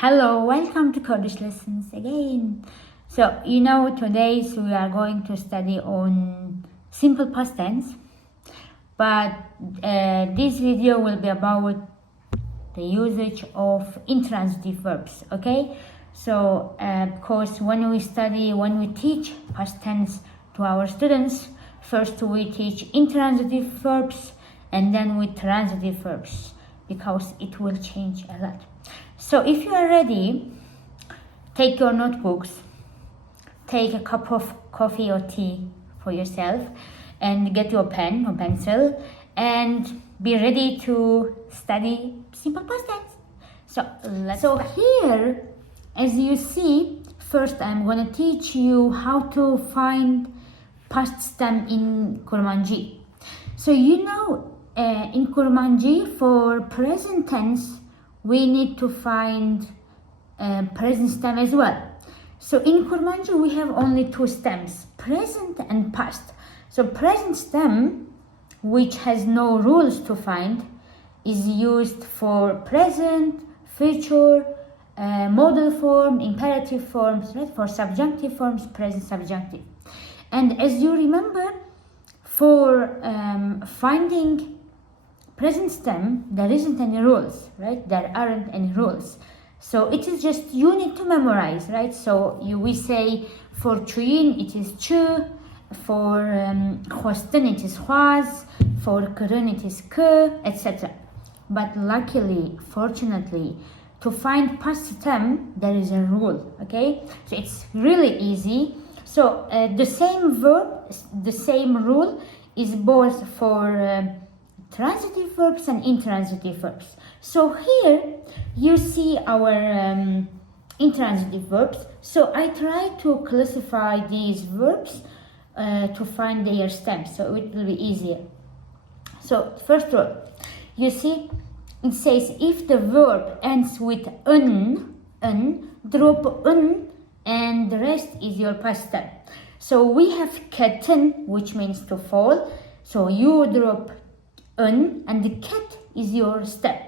Hello, welcome to Kurdish lessons again. So, today we are going to study on simple past tense, but this video will be about the usage of intransitive verbs, okay? So, of course, when we teach past tense to our students, first we teach intransitive verbs and then with transitive verbs, because it will change a lot. So if you are ready, take your notebooks, take a cup of coffee or tea for yourself, and get your pen or pencil, and be ready to study simple past tense. So here, as you see, first I'm going to teach you how to find past stem in Kurmanji. So in Kurmanji, for present tense, we need to find present stem as well. So in Kurmanji, we have only two stems, present and past. So present stem, which has no rules to find, is used for present, future, modal form, imperative forms, right? For subjunctive forms, present subjunctive. And as you remember, for finding present stem, there isn't any rules, right? There aren't any rules. So it is just you need to memorize, right? So we say for chuyin it is chu, for khostin it is khwaz, for kurun it is k, etc. But luckily, fortunately, to find past stem, there is a rule, okay? So it's really easy. So the same verb, the same rule is both for transitive verbs and intransitive verbs. So here you see our intransitive verbs. So I try to classify these verbs to find their stems, so it will be easier. So first rule, you see it says if the verb ends with un, drop un, and the rest is your past tense. So we have keten, which means to fall. So you drop un, and the ket is your stem.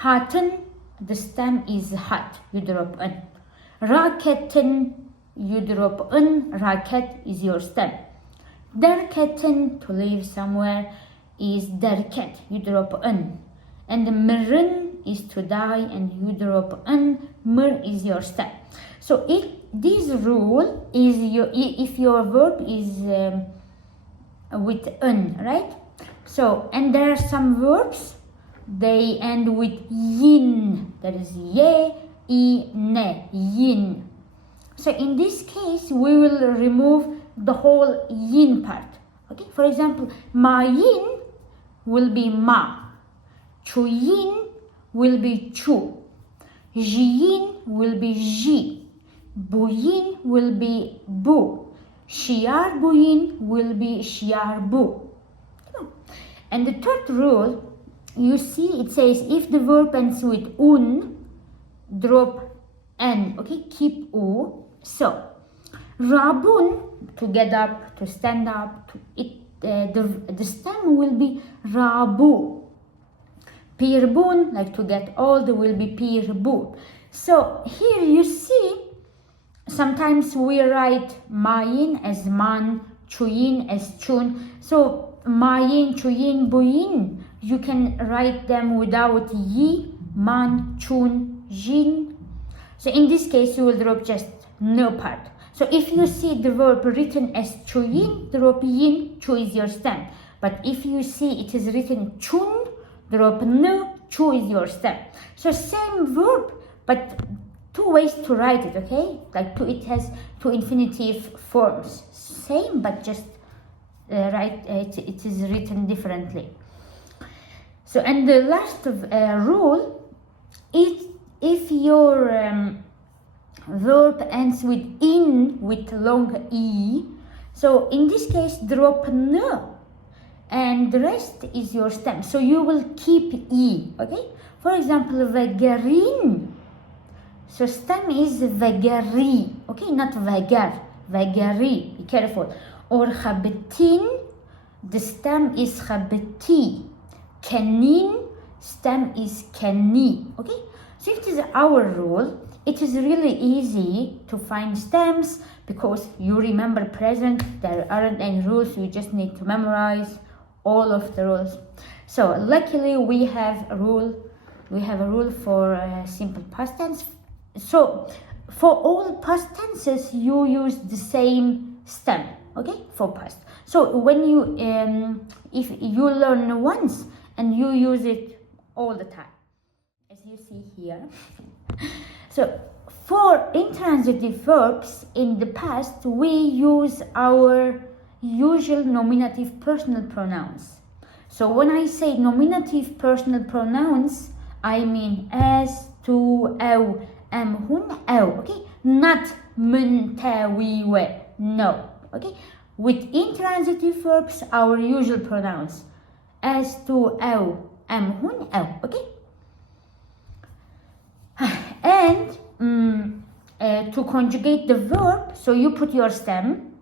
Haten, the stem is hat, you drop un. Raketen, you drop un, raket is your stem. Derketen, to live somewhere, is derket, you drop un. And mirin is to die, and you drop un, mir is your stem. So this rule is if your verb is with un, right? So, and there are some verbs, they end with yin. That is ye, I, ne, yin. So in this case, we will remove the whole yin part. Okay, for example, ma yin will be ma. Chu yin will be chu. Ji yin will be ji. Bu yin will be bu. Shiar bu yin will be shiar bu. And the third rule, you see it says if the verb ends with un, drop n, okay, keep u. So, rabun, to get up, to stand up, the stem will be rabu. Pirbun, like to get old, will be pirbu. So here you see, sometimes we write mayin as man, chuyin as chun. So mayin, chuyin, buyin, you can write them without yi, man, chun, jin. So in this case, you will drop just no part. So if you see the verb written as chuyin, drop yin, chu is your stem. But if you see it is written chun, drop no, chu is your stem. So same verb, but two ways to write it, okay? Like it has two infinitive forms. Same, but just it is written differently. So, and the last rule is if your verb ends with in, with long e, so in this case drop no, and the rest is your stem. So you will keep e, okay? For example, vegarin. So stem is vegari, okay? Not vegar, vegari. Be careful. Or chabetin, the stem is chabeti. Kenin, stem is keni, okay? So it is our rule. It is really easy to find stems because you remember present. There aren't any rules. You just need to memorize all of the rules. So luckily we have a rule. We have a rule for simple past tense. So for all past tenses, you use the same stem. Okay, for past. So when you, if you learn once and you use it all the time, as you see here. So for intransitive verbs in the past, we use our usual nominative personal pronouns. So when I say nominative personal pronouns, I mean as, to, أو, am, hun, أو, okay? Not من, تا, we, we, no, okay? With intransitive verbs, our usual pronouns, as, to, أو, am, hun, أو, okay? And to conjugate the verb, so you put your stem,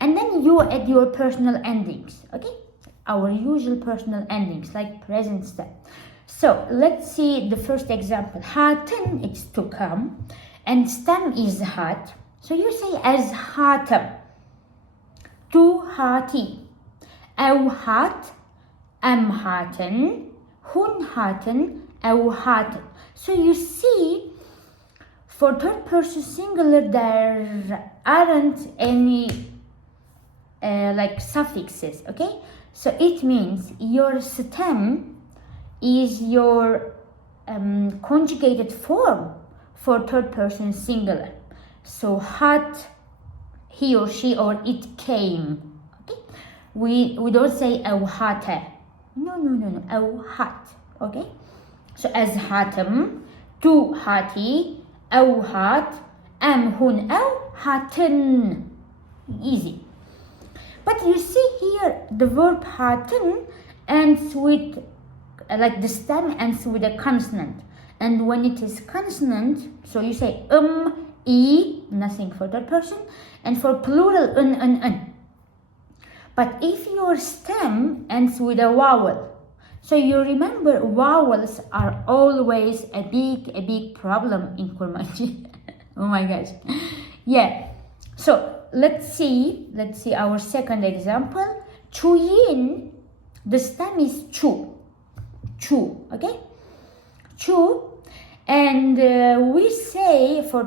and then you add your personal endings, okay? Our usual personal endings, like present stem. So let's see the first example. Hatin, it's to come, and stem is hat. So you say as hatam, to hati, أو hat, am hatin, hun hatin, أو hatin. So you see, for third person singular, there aren't any like suffixes, okay? So it means your stem is your conjugated form for third person singular. So hat, he or she, or it came, okay? We don't say أو hata. No, أو hat, okay? So as hatam, to hati, أو hat, am, hun, أو hatin. Easy. But you see here, the verb hatin ends with, like the stem ends with a consonant. And when it is consonant, so you say e, nothing for third person, and for plural, un. But if your stem ends with a vowel, so you remember vowels are always a big problem in Kurmanji. Oh my gosh. Yeah. So let's see our second example. Chuyin, the stem is chu, okay? Chu, and we say for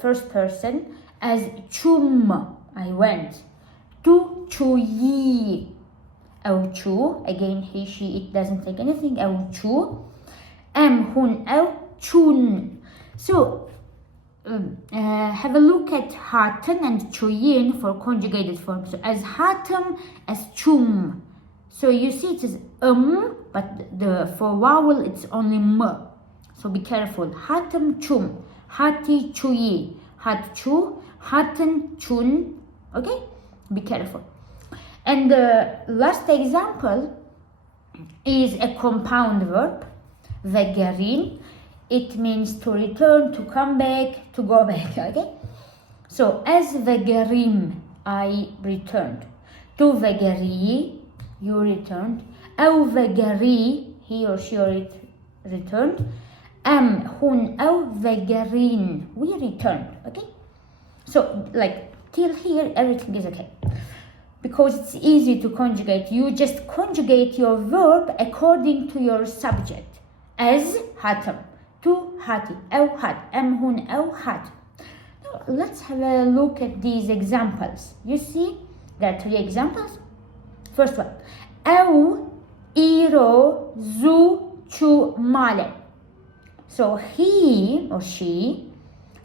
first person as chum, I went, to chuyi. أو chu, again he, she, it doesn't take anything, أو chu, am, hun, أو chun. So have a look at haten and chuyin for conjugated form. So as hatem, as chum. So you see it is but for vowel it's only m. So be careful. Hatem, chum, hati, chuyi, hat, chu, haten, chun. Okay, be careful. And the last example is a compound verb, vegerin. It means to return, to come back, to go back, okay? So as vegerim, I returned. To vegeri, you returned. Au vegeri, he or she returned. Am, hun, au vegerin, we returned, okay? So like till here, everything is okay. Because it's easy to conjugate. You just conjugate your verb according to your subject. As hatam, to hati, أو hat, am, hun, أو hat. Now let's have a look at these examples. You see, there are 3 examples. First one, أو iro zu chu male. So he or she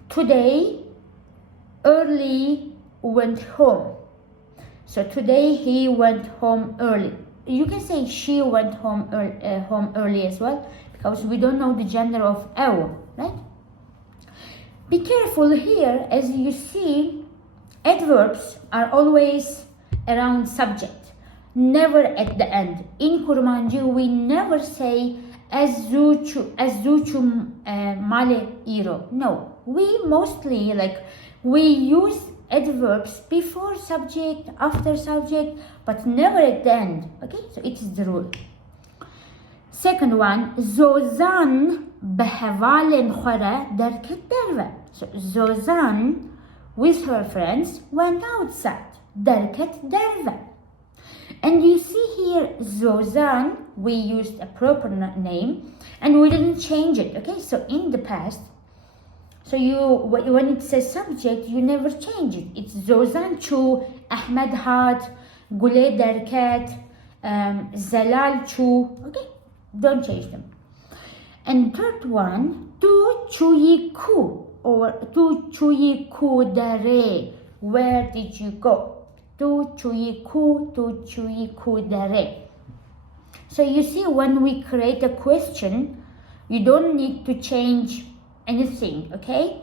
today early went home. So today he went home early. You can say she went home early as well, because we don't know the gender of أو, right? Be careful here, as you see, adverbs are always around subject, never at the end. In Kurmanji, we never say azuchu male iro. No, we mostly we use adverbs before subject, after subject, but never at the end. Okay, so it is the rule. Second one, zozan بهوال خوره درکت درve. So Zozan with her friends went outside. Derket derve. And you see here Zozan, we used a proper name and we didn't change it. Okay, so in the past, so when it says subject, you never change it. It's Zozan chu, Ahmed had, Gule derket, Zalal chu. Okay, don't change them. And third one, tu chuyi ku, or tu chuyi ku dare. Where did you go? Tu chuyi ku dare. So you see, when we create a question, you don't need to change anything, okay?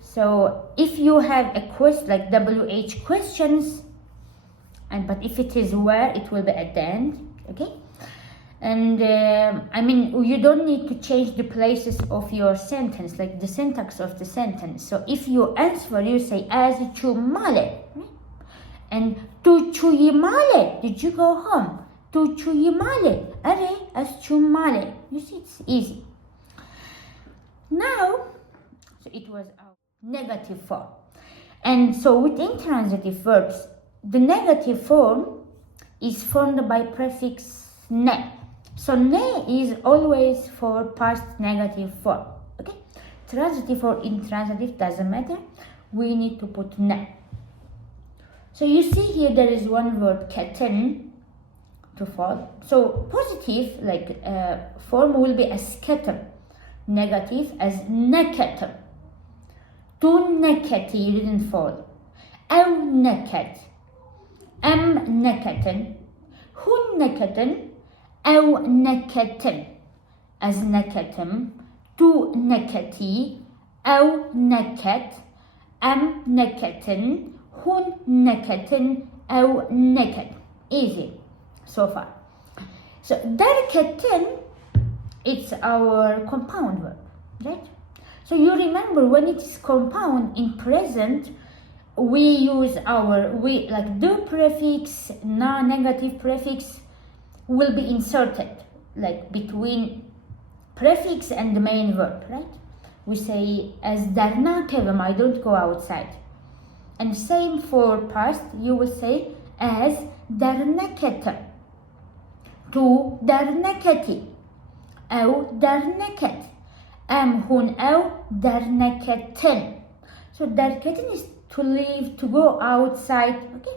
So if you have a question like WH questions, but if it is where, it will be at the end, okay? And you don't need to change the places of your sentence, like the syntax of the sentence. So if you answer, you say as chumale, and tu chuyimale, did you go home? Tu chuyimale, are as chumale. You see, it's easy. Now, so it was our negative form. And so with intransitive verbs, the negative form is formed by prefix ne. So ne is always for past negative form. Okay? Transitive or intransitive doesn't matter. We need to put ne. So you see here there is one verb keten to fall. So positive form will be as ketem. Negative as neketem. Tu neketi, you didn't fall. Ew neket. Neketen. Hun neketen. Ew neketen. As neketem. Tu neketi. Ew neket. Neketen. Hun neketen. Ew neket. Easy so far. So derketen, it's our compound verb, right? So you remember when it is compound in present, we use the prefix, negative prefix will be inserted like between prefix and the main verb, right? We say as darna kevim, I don't go outside. And same for past, you will say as darnekete, tu darneketi, أو درنكت هون أو درنكتن. So دركتن is to leave, to go outside. Okay.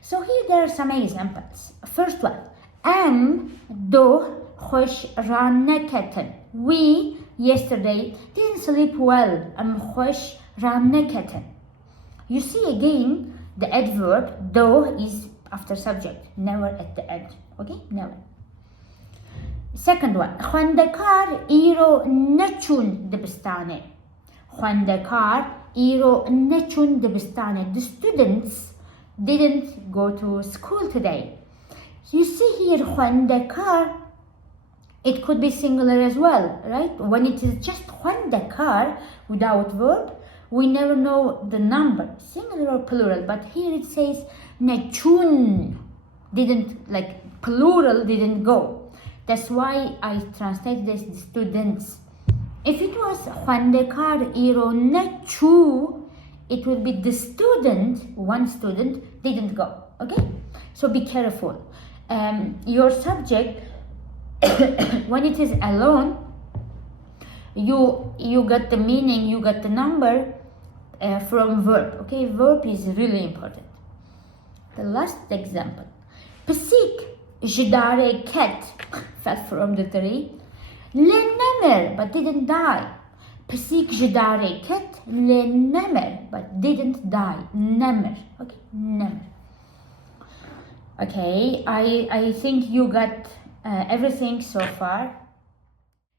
So here there are some examples. First one, do خوش رانكتن. We yesterday didn't sleep well. خوش رانكتن. You see again the adverb do is after subject, never at the end. Okay, never. Second one, خواندکار ایرو نچون دبستانه. خواندکار ایرو نچون دبستانه. The students didn't go to school today. You see here خواندکار, it could be singular as well, right? When it is just خواندکار without verb, we never know the number, singular or plural, but here it says نچون, didn't, like plural didn't go. That's why I translate this the students. If it was خواندکار ایرو نچو, it will be the student, one student didn't go. Okay? So be careful. Your subject, when it is alone, you got the meaning, you got the number from verb. Okay? Verb is really important. The last example. Psik jidare cat fell from the tree. Le nemer, but didn't die. Psik jidare cat le nemer, but didn't die. Nemer. Okay, nemer. Okay, I think you got everything so far.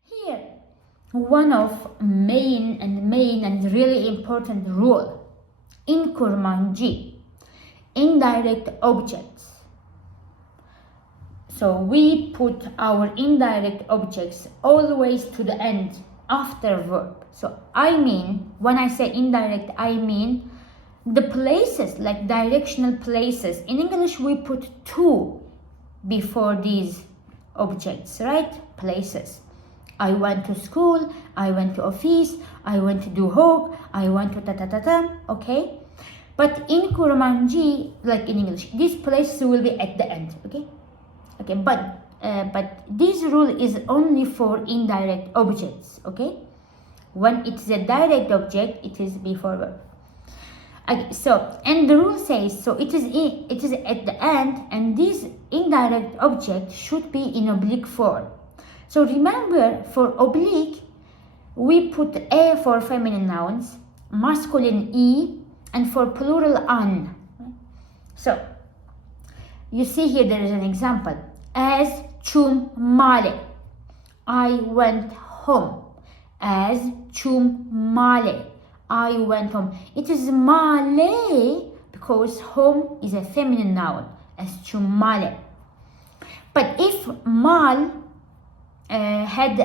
Here, one of main and really important rule in Kurmanji, indirect objects. So we put our indirect objects always to the end after verb. So I mean, when I say indirect, I mean the places, like directional places. In English, we put to before these objects, right? Places. I went to school, I went to office, I went to do work, I went to ta-ta-ta-ta, okay? But in Kurmanji, like in English, these places will be at the end, okay? Okay, but this rule is only for indirect objects, okay? When it's a direct object, it is before verb. Okay, so, and the rule says, so it is at the end, and this indirect object should be in oblique form. So remember, for oblique, we put a for feminine nouns, masculine e, and for plural an. So, you see here there is an example. As chum male, I went home. As chum male, I went home. It is male because home is a feminine noun, as chum male. But if mal had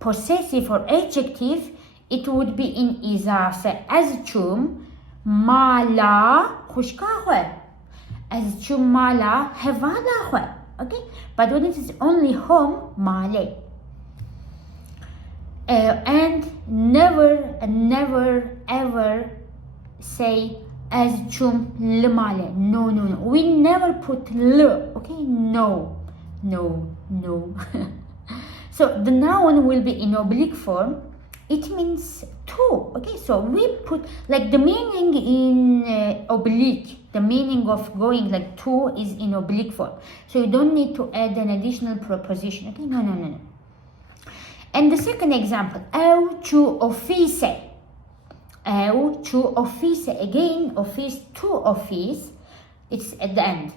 possessive or adjective, it would be in izase. As chum mala khushka, as chum mala hevala. Okay, but when it is only home, male. And never ever say as chum lemale. No. We never put l. Okay, no. So the noun will be in oblique form. It means two. Okay, so we put like the meaning in oblique. The meaning of going like two is in oblique form. So you don't need to add an additional preposition. Okay, no. And the second example, eu chu office. Eu chu office. Again, office to office. It's at the end.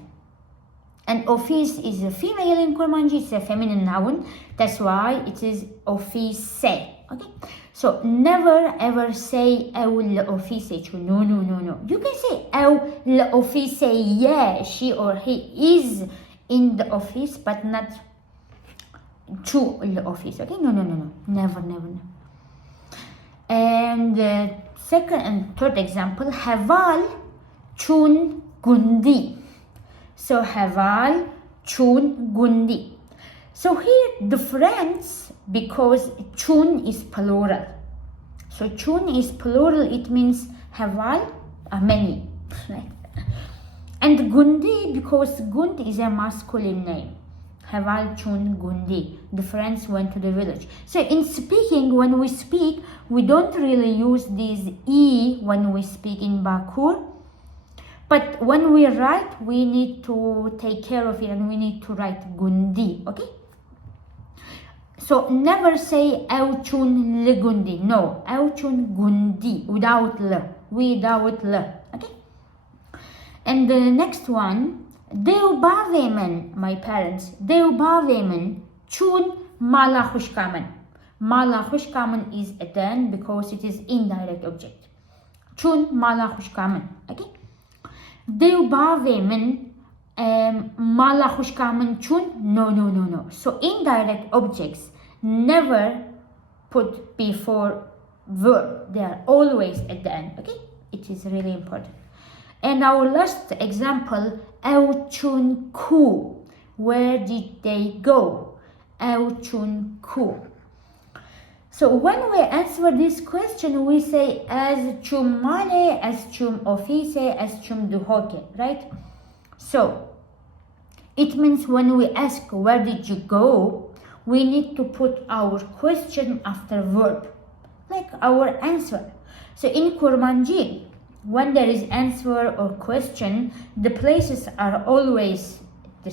And office is a female in Kurmanji. It's a feminine noun. That's why it is office. Okay. So never ever say eu l'office. No. You can say eu l'office. Yeah, she or he is in the office, but not to the office. Okay, no, never. And second and third example, haval chun gundi. So haval chun gundi. So here difference because chun is plural. So chun is plural, it means haval many, right? And gundi because gund is a masculine name. Haval chun gundi. The friends went to the village. So in speaking, when we speak, we don't really use this e when we speak in Bakur. But when we write, we need to take care of it and we need to write gundi. Okay? So never say eu chun le gundi. No, eu chun gundi without l. Okay? And the next one, Deu bavemen, my parents, Deu bavemen, chun mala khushkaman. Mala khushkaman is at the end because it is indirect object. Chun mala khushkaman. Okay? Deu bavemen, mala khushkaman chun. No. So indirect objects never put before verb. They are always at the end. Okay? It is really important. And our last example, eu chun ku. Where did they go? Eu chun ku. So when we answer this question, we say as chum male, as chum office, as chum duhoke, right? So it means when we ask where did you go, we need to put our question after verb, like our answer. So in Kurmanji, when there is answer or question, the places are always the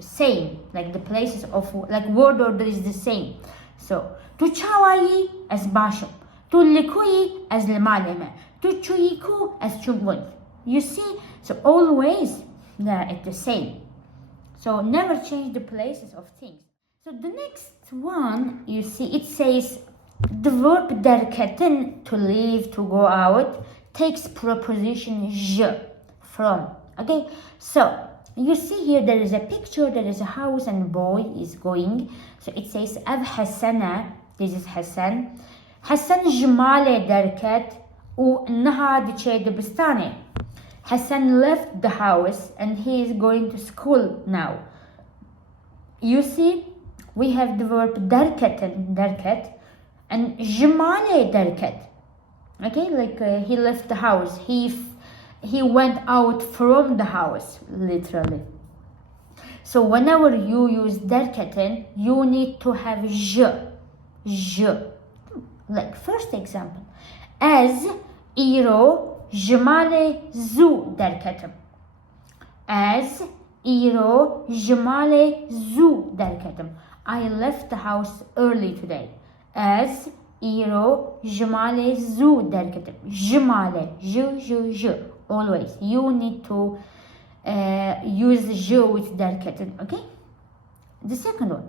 same, like the places of like word order is the same. So tu chawayi as basham, tu likuyi as lemaleme, tu chuyiku as chungun. You see, so always they are at the same. So never change the places of things. So the next one, you see, it says the verb derketen, to leave, to go out, takes preposition je, from. Okay, so you see here there is a picture, there is a house and boy is going. So it says Ab Hassana, this is Hassan. Hassan jmale derket u naha diche debistane. Hassan left the house and he is going to school now. You see, we have the verb derket, and jemale derket. Okay, like he left the house. He went out from the house, literally. So whenever you use derketen, you need to have j. Like first example, az iro jemale zu derketim. Az iro jemale zu derketim. I left the house early today. Az iro jemale zu derketim. Jemale, j. Always, you need to use j with derketin, okay? The second one,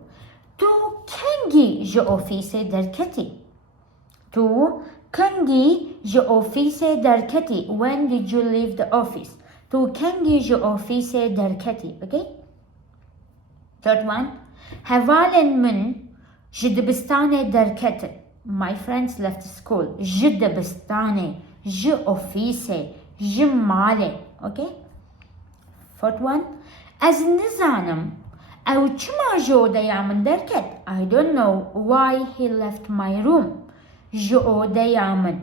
tu kengi je ofise derketi. Tu kengi je ofise derketi. When did you leave the office? Tu kengi je ofise derketi, okay? Third one, havalen min je debistane derketin. My friends left school. Je debistane, je ofise, je male, okay? Fourth one, as nizanam, أو چما جو ديامن دركت. I don't know why he left my room. جو ديامن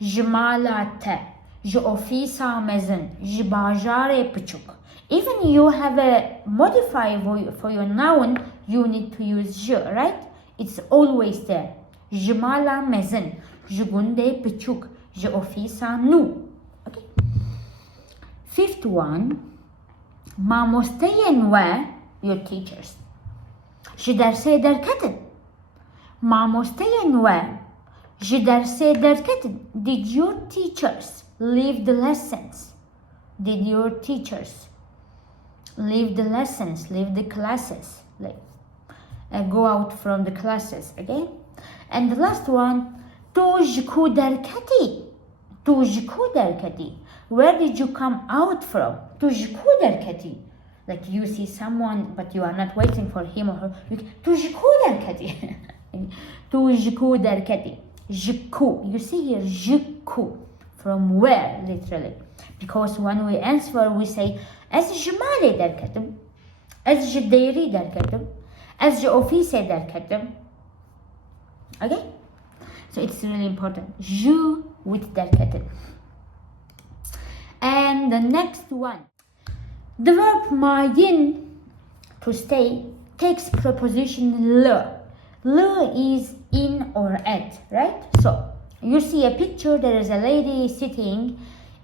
جمالات جو ofisa mezin جباجare pichuk. Even you have a modifier for your noun, you need to use je, right? It's always there. جمالا mezin جgunde pichuk je ofisa nu. Okay. Fifth one, mamosteyen wa your teachers. Je derse derketin. Mamosteyen wa je derse derketin. Did your teachers leave the lessons? Did your teachers leave the lessons, leave the classes, like go out from the classes, okay? And the last one, tujku derketi. Tujku derketi. Where did you come out from? Tujku derketi. Like you see someone, but you are not waiting for him or her. Tujku derketi. Tujku derketi. Jiku. You see here, jiku. From where, literally. Because when we answer, we say, as jemale derketim, as jederi derketim, as je office derketim. Okay? So it's really important. Je with derketim. And the next one. The verb mayin, to stay, takes preposition le. Le is in or at, right? So, you see a picture, there is a lady sitting.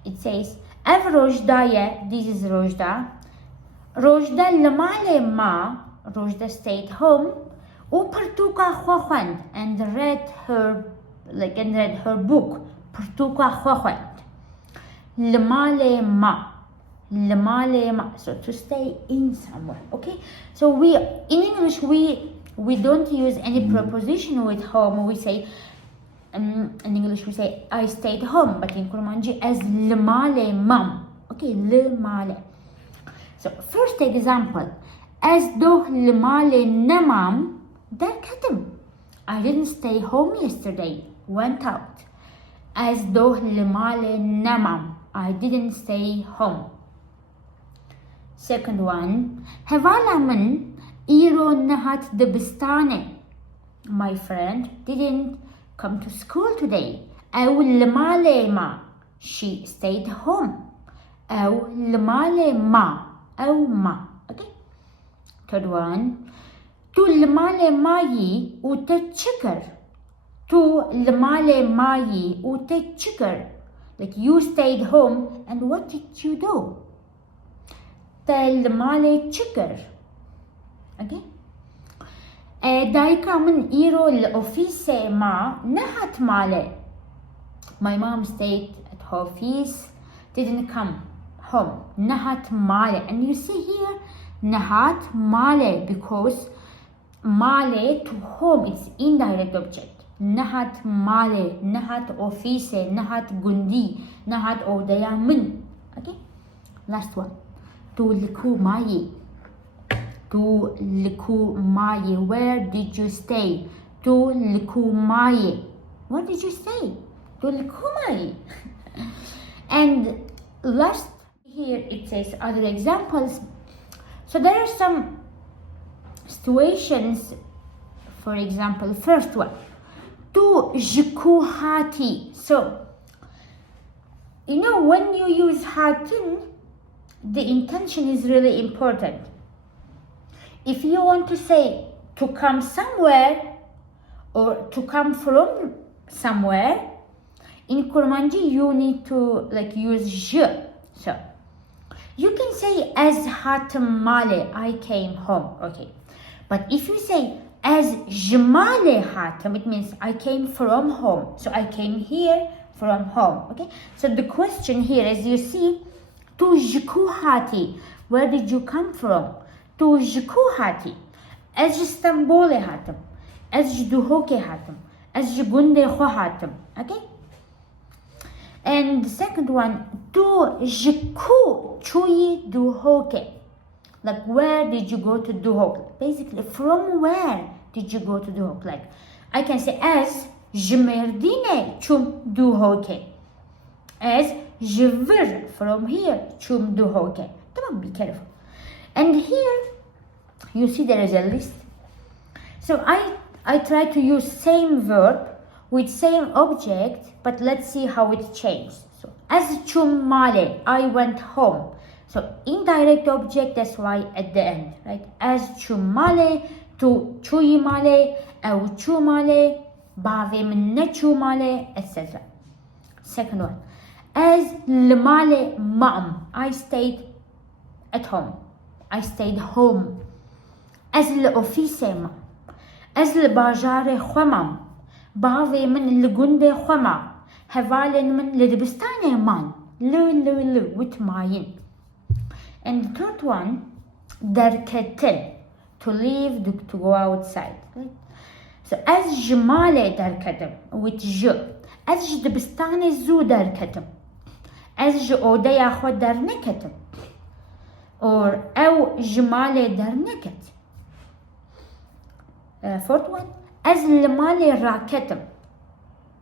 It says, Ev Rojdaye, this is Rojda. Rojda lemale ma, Rojda stayed home. U pertuka khwakhwand, and read her book. Pertuka khwakhwand. Lemale ma. So to stay in somewhere, okay? So in English we don't use any preposition with home. We say in English we say I stayed home, but in Kurmanji as lemale mam, okay? Lemale. So first example, as though lemale namam derketim. I didn't stay home yesterday, went out. As though lemale namam, I didn't stay home. Second one, Havala min iro nahat debistane. My friend didn't come to school today. Aw lemale ma, she stayed home. Aw lemale ma, aw ma. Okay. Third one, tu lemale mayi ute chikar. Tu lemale mayi ute chikar. Like you stayed home, and what did you do? Tel male chikar. Okay? Daika min iro l'office ma nahat male. My mom stayed at her office, didn't come home. Nahat male. And you see here, nahat male, because male to home, it's indirect object. Nahat male, nahat office, nahat gundi, nahat odaya min. Okay? Last one. Tu liku mayi. Tu liku mayi. Where did you stay? Tu liku mayi. Where did you stay? Tu liku mayi. And last here it says other examples. So there are some situations For example, first one, tu jiku hati. So, you know, when you use hatin, the intention is really important. If you want to say to come somewhere or to come from somewhere, in Kurmanji you need to like use je. So you can say as hatim male, I came home, okay. But if you say as jmale hatim, it means I came from home. So I came here from home, okay. So the question here, as you see, tu jiku hati, where did you come from? Tu jiku hati, از استنبول هاتم، از جدوهوك هاتم، از جبندي خو هاتم. Okay? And the second one, tu jiku chuyi duhoke. Like, where did you go to Duhok? Basically, from where did you go to Duhok? Like, I can say as jmerdine chum duhoke. As jver, from here, chum duhoke. Come on, be careful. And here, you see there is a list. So I try to use same verb with same object, but let's see how it changed. So as chum male, I went home. So indirect object, that's why at the end, right? As chum male, to chuyi male, au chu male, bave minne chu male, etc. Second one, as lemale ma'am, I stayed at home. I stayed home. از الأوفيسي ما از الباجار خومم باوي من الجند خومم هفالن من لدبستاني مان لو وتماين. And the third one, دركتن, to leave, to go outside, right? So از جمالي دركتم with ج, از جدبستاني زو دركتم, از جودي أخو درنكتم, or أو جمالي درنكت. Fourth one, as lemale raketim.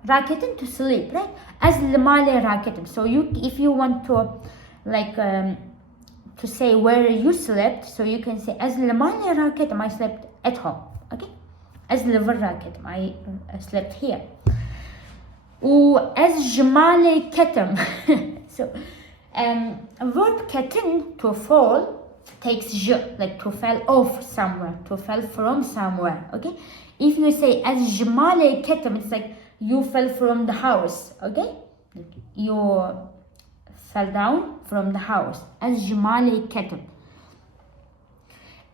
Raketim to sleep, right? As lemale raketim. So if you want to, like, to say where you slept, so you can say as lemale raketim, I slept at home, okay? As lever raketim, I slept here. As jmale ketim. So, verb ketin, to fall, takes je, like to fell off somewhere, to fell from somewhere, okay? If you say as jmale ketem, it's like you fell from the house, okay? Like you fell down from the house. As jmale ketem.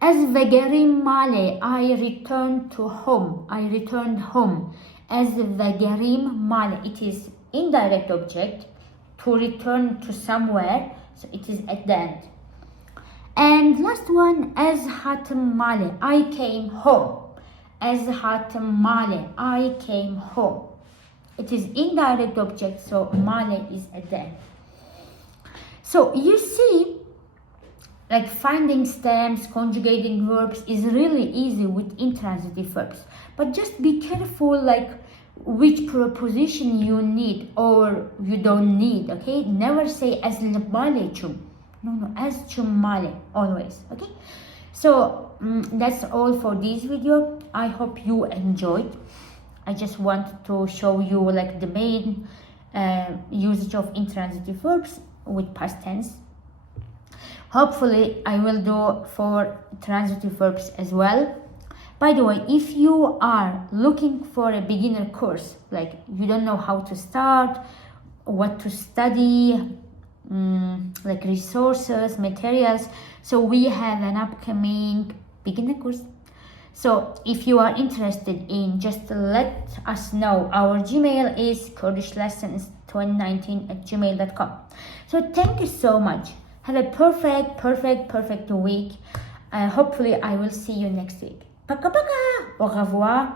As vegerim male, I returned to home. I returned home. As vegerim male, it is indirect object, to return to somewhere, so it is at the end. And last one, as hatim male, I came home. As hatim male, I came home. It is indirect object, so male is at the end. So you see, like finding stems, conjugating verbs is really easy with intransitive verbs. But just be careful, like which preposition you need or you don't need, okay? Never say as male chum. No, as chumale, always, okay? So that's all for this video. I hope you enjoyed. I just want to show you like the main usage of intransitive verbs with past tense. Hopefully I will do for transitive verbs as well. By the way, if you are looking for a beginner course, like you don't know how to start, what to study, like resources, materials, so we have an upcoming beginner course. So if you are interested in, just let us know. Our Gmail is kurdish-lessons2019@gmail.com. So thank you so much. Have a perfect week. Hopefully I will see you next week. Пока-пока. Au revoir.